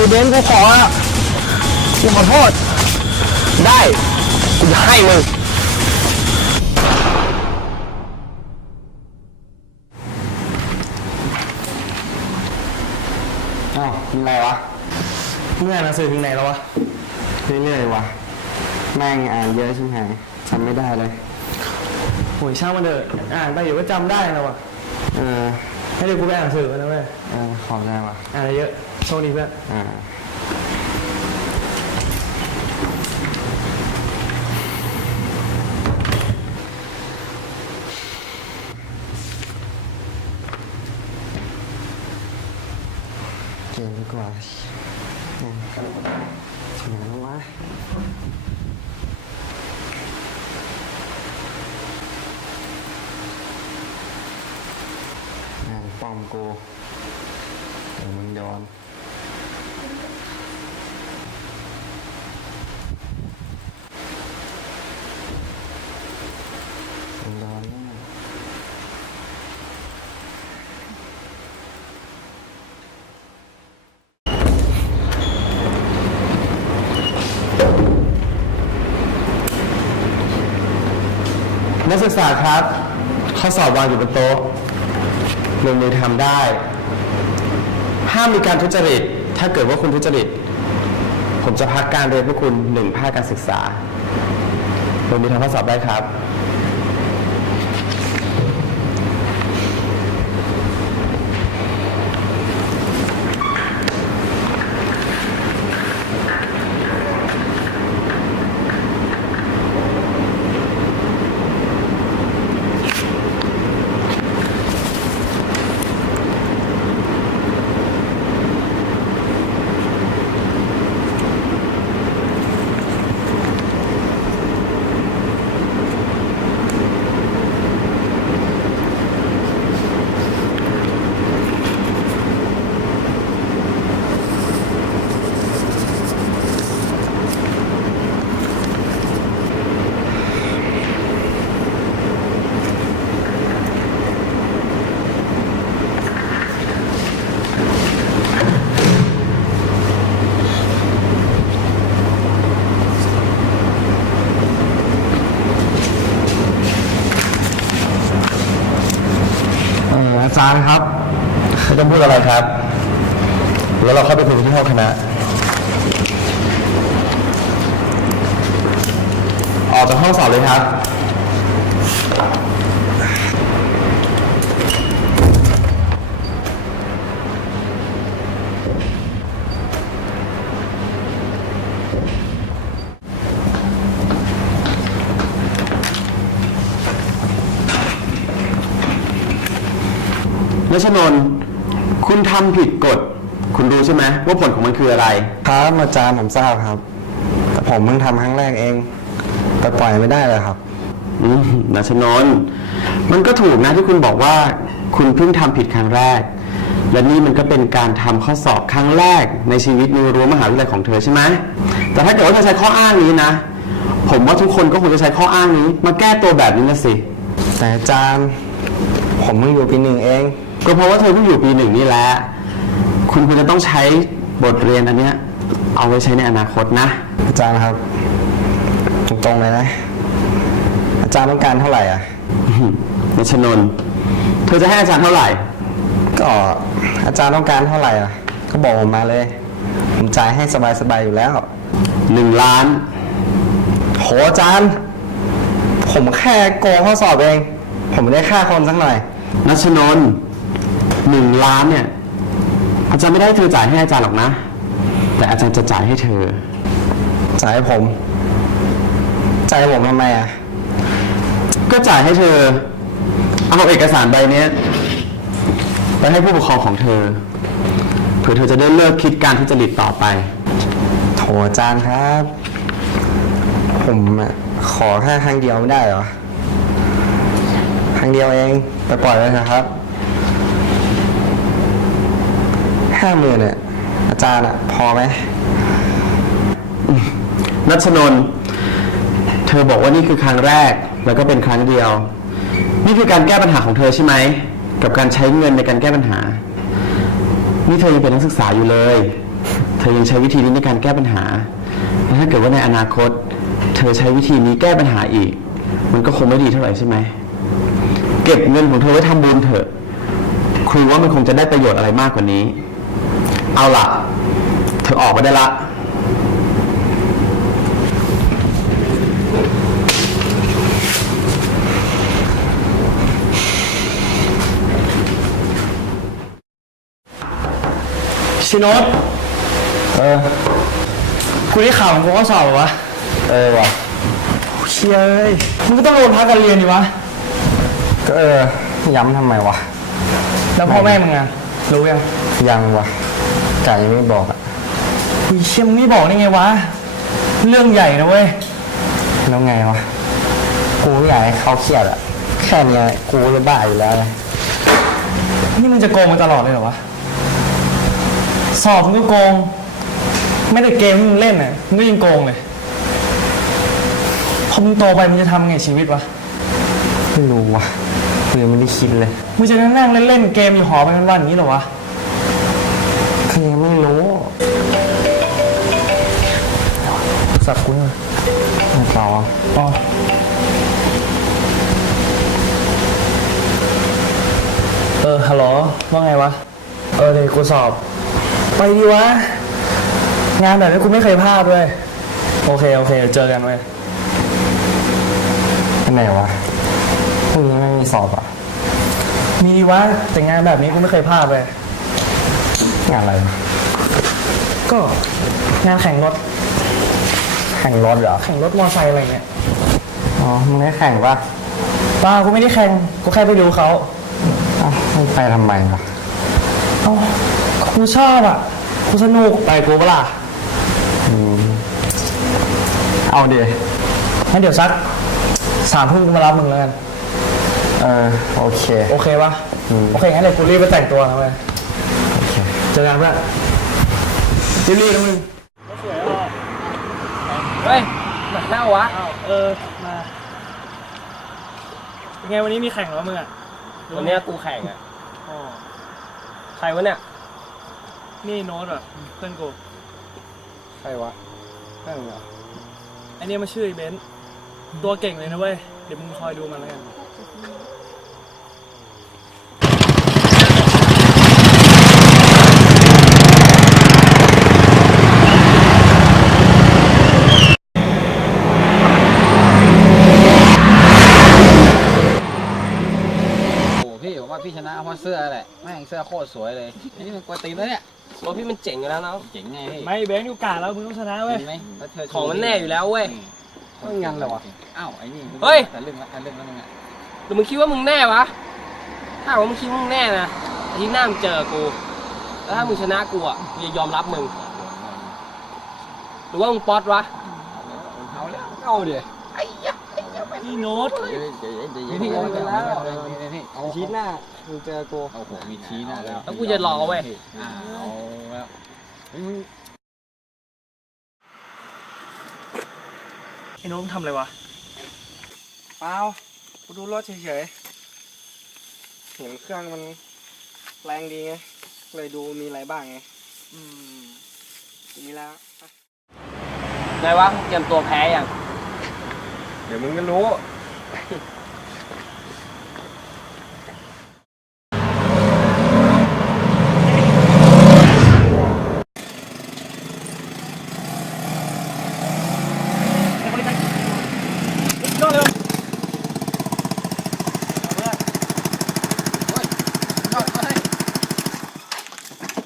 ฮ้ยเบนซ์กูขออะกูขอโทษ ได้กูจะให้มึงอ้าวมีอะไรวะเมื่ออ่านหนังสือถึงไหนแล้ววะ เรื่อยๆวะแม่งอ่านเยอะใช่ไหมจำไม่ได้เลย โอ้ยช่างมันเถอะอ่านไปอยู่ก็จำได้แล้ววะเออให้เดี๋ยวกูไปอ่านหนังสือกันนะเว้ยเออขอบใจวะอ่านเยอะ โชคดีเพื่อนอ่าเก่งดีกว่าอืมถึงไหนแล้ววะแม่งป้อมกูเดี๋ยวมึงโดน มึงโดนแน่นัก ศึกษาครับข้อสอบวางอยู่บนโต๊ะลงมือทำได้ ห้ามมีการทุจริต ถ้าเกิดว่าคุณทุจริต ผมจะพักการเรียนพวกคุณหนึ่งภาคการศึกษาลงมือทำข้อสอบได้ครับ เอ่ออาจารย์ครับ ไม่ต้องพูดอะไรครับ แล้วเราเข้าไปคุยกันที่ห้องคณะ ออกจากห้องสอบเลยครับ ชนนท์คุณทำผิดกฎ คุณรู้ใช่ไหมว่าผลของมันคืออะไร ครับอาจารย์ผมทราบครับ แต่ผมเพิ่งทำครั้งแรกเอง แต่ปล่อยไม่ได้เลยครับ อืมนัชนนท์มันก็ถูกนะที่คุณบอกว่า คุณเพิ่งทำผิดครั้งแรก และนี่มันก็เป็นการทำข้อสอบครั้งแรกในชีวิตในรั้วมหาวิทยาลัยของเธอใช่ไหมแต่ถ้าเกิดว่าเธอใช้ข้ออ้างนี้นะ ผมว่าทุกคนก็คงจะใช้ข้ออ้างนี้ มาแก้ตัวแบบนี้นะสิ แต่อาจารย์ ผมเพิ่งอยู่ปีหนึ่งเอง ก็เพราะว่าเธอเพิ่งอยู่ปีหนึ่งนี่แหละ คุณควรจะต้องใช้บทเรียนอันเนี้ยเอาไว้ใช้ในอนาคตนะ อาจารย์ครับ ตรงๆเลยนะ อาจารย์ต้องการเท่าไหร่อะนัชนนท์เธอจะให้อาจารย์เท่าไหร่ ก็อาจารย์ต้องการเท่าไหร่อะ ก็บอกผมมาเลย ผมจ่ายให้สบายๆอยู่แล้วหนึ่งล้านโหอาจารย์ ผมแค่โกงข้อสอบเอง ผมไม่ได้ฆ่าคนสักหน่อยนัชนนท์ หนึ่งล้านเนี่ย อาจารย์ไม่ได้ให้เธอจ่ายให้อาจารย์หรอกนะ แต่อาจารย์จะจ่ายให้เธอ จ่ายให้ผม จ่ายให้ผมทำไมอะ ก็จ่ายให้เธอ เอาเอกสารใบเนี้ยไปให้ผู้ปกครองของเธอเพื่อเธอจะได้เลิกคิดการทุจริตต่อไป โถอาจารย์ครับ ผมอะขอแค่ครั้งเดียวไม่ได้เหรอ ครั้งเดียวเอง ไปปล่อยเลยนะครับ ห้าหมื่นเนี่ยอาจารย์อะพอไหมนัชนนท์เธอบอกว่านี่คือครั้งแรกแล้วก็เป็นครั้งเดียว นี่คือการแก้ปัญหาของเธอใช่ไหม กับการใช้เงินในการแก้ปัญหา นี่เธอยังเป็นนักศึกษาอยู่เลย เธอยังใช้วิธีนี้ในการแก้ปัญหาแล้วถ้าเกิดว่าในอนาคต เธอใช้วิธีนี้แก้ปัญหาอีก มันก็คงไม่ดีเท่าไหร่ใช่ไหม เก็บเงินของเธอไว้ทำบุญเถอะครูว่ามันคงจะได้ประโยชน์อะไรมากกว่านี้ เอาล่ะ เธอออกมาได้ละ ชิโนตเออ กูได้ข่าวของกูข้อสอบเหรอวะเออว่ะ เชียเอ้ยมึงก็ต้องโดนพักการเรียนดิวะ ก็เออ ย้ำทำไมวะ แล้วพ่อแม่มึงอะรู้ยัง ยังวะ ไก่ยังไม่บอกอะคุยเชี่ยมึงไม่บอกได้ไงวะ เรื่องใหญ่นะเว้ย แล้วไงวะ กูไม่อยากให้เขาเครียดอะแค่เนี้ยกูจะบ้าอยู่แล้วเลยนี่มึงจะโกงมาตลอดเลยเหรอวะ สอบมึงก็โกง ไม่ได้เกมที่มึงเล่นน่ะมึงก็ยังโกงเลย พอมึงโตไปมึงจะทำไงชีวิตวะ ไม่รู้วะกูยังไม่ได้คิดเลย มึงจะนั่งเล่นๆเกมอยู่หอไปวันๆอย่างนี้เหรอวะคือ ยังไม่รู้สับกูหน่อยไม่ต่ออ๋อเออฮัลโหลว่าไงวะ เออเดี๋ยวกูสอบ ไปดีวะ งานแบบนี้กูไม่เคยพลาดด้วยโอเค โอเค เจอกันเว้ยไปไหนวะพรุ่งนี้ไม่มีสอบอะมีดีวะ แต่งานแบบนี้กูไม่เคยพลาดเลย งานอะไรวะก็งานแข่งรถแข่งรถเหรอ แข่งรถมอเตอร์ไซค์อะไรเงี้ยอ๋อ มึงได้แข่งปะป้ากูไม่ได้แข่งกูแค่ไปดูเขาเอ้ามึงไปทำไมวะเอ้ากูชอบอะกูสนุกไปกูเปะล่าเอาเดี๋ยวงั้นเดี๋ยวสักสามทุ่มกูมารับมึงแล้วกัน เออ โอเค โอเคปะอืม โอเคงั้นเดี๋ยวกูรีบไปแต่งตัวนะเว้ยโอเคเจอกันเพื่อนรีบๆนะมึงเฮ้ยหนักเน่าวะเออ มาเป็นไงวันนี้มีแข่งแล้วมึงอะวันเนี้ยกูแข่งอะอ๋อใครวะเนี่ย นี่โน้ตอะเพื่อนกูใครวะใช่เหรอไอเนี้ยมันชื่อไอ้เบนซ์ตัวเก่งเลยนะเว้ย เดี๋ยวมึงคอยดูมันแล้วกัน โอ้ พี่ผมว่าพี่ชนะเพราะเสื้อแหละแม่งเสื้อโคตรสวยเลยอันนี่มันกวนตีนแล้วเนี่ยรถพี่มันเจ๋งอยู่แล้วเนาะเจ๋งไงพี่ไม่เบนซ์อยู่กาดแล้วมึงต้องชนะเว้ย เห็นไหมแล้วเธอของมันแน่อยู่แล้วเว้ยต้องงันเลยวะ อ้าวไอ้นี่เฮ้ย แต่เรื่องละแต่เรื่องแล้วมึงอะหรือมึงคิดว่ามึงแน่วะ ถ้าว่ามึงคิดว่ามึงแน่นะอาที่หน้ามึงเจอกูแล้วถ้ามึงชนะกูอะกูจะยอมรับมึง หรือว่ามึงป๊อตวะเอาแล้วเอาเดี๋ยว นี่โน้ตเดี๋ยวเดี๋ยวเดี๋ยวพี่เอาไปแล้วนี่เอาชีหน้ามึงเจอกูเอาผมมีชี้หน้าแล้วแล้วกูจะรอเว้ยเอาแล้วมึงไอ้โน้ตทำอะไรวะเปล่ากูดูรถเฉยๆเห็นเครื่องมันแรงดีไงเลยดูมีอะไรบ้างไงอืมมีแล้วไงวะเตรียมตัวแพ้ยัง เดี๋ยวมึงก็รู้ยอดเลยยอดเลย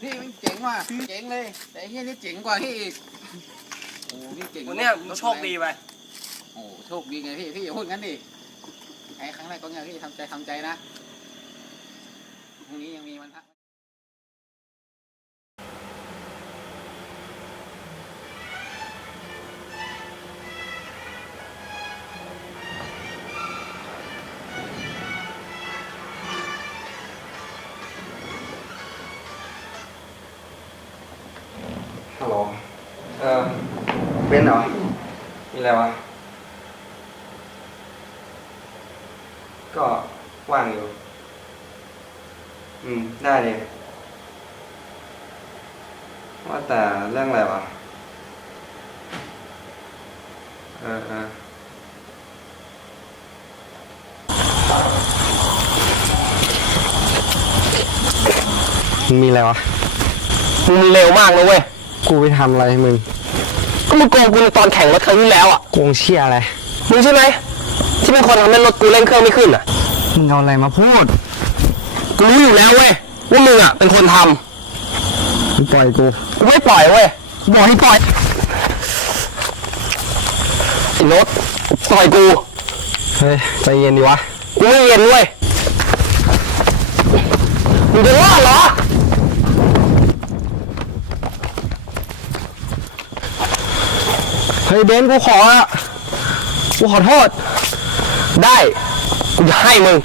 พี่มันเจ๋งว่ะเจ๋งเลย แต่ไอ้เฮียนี่เจ๋งกว่าพี่อีกโอ้พี่เก่งวันเนี้ยมึงโชคดีไป โอ้โชคดีไงพี่พี่อย่าพูดงั้นดิไอ้ครั้งแรกก็ไงพี่ทำใจทำใจนะพรุ่งนี้ยังมีวันพักฮัลโหลเออเว้นเหรอ มีอะไรวะ ก็ว่างอยู่ อืม ได้เลยโว่าแต่เรื่องอะไรวะเออเออมึงมีอะไรวะ มึงเร็วมากนะเว้ย กูไปทำอะไรให้มึงก็มึงโกงกูในตอนแข่งรถครั้งที่แล้วอะ โกงเชี่ยอะไร มึงใช่ไหม ที่เป็นคนทำให้รถกูเร่งเครื่องไม่ขึ้นอะ มึงเอาอะไรมาพูดกู รู้อยู่แล้วเว้ยว่ามึงอะเป็นคนทมึงปล่อยกูำกูไม่ปล่อยเว้ยกูบอกให้ปล่อยไอ้รถปล่อยกูเฮ้ยใจเย็นดีวะกูไม่เย็นเว้ยมึงจะรอดเหรอเฮ้ยเบนซ์กูขออะกูขอโทษ ได้กูจะให้มึง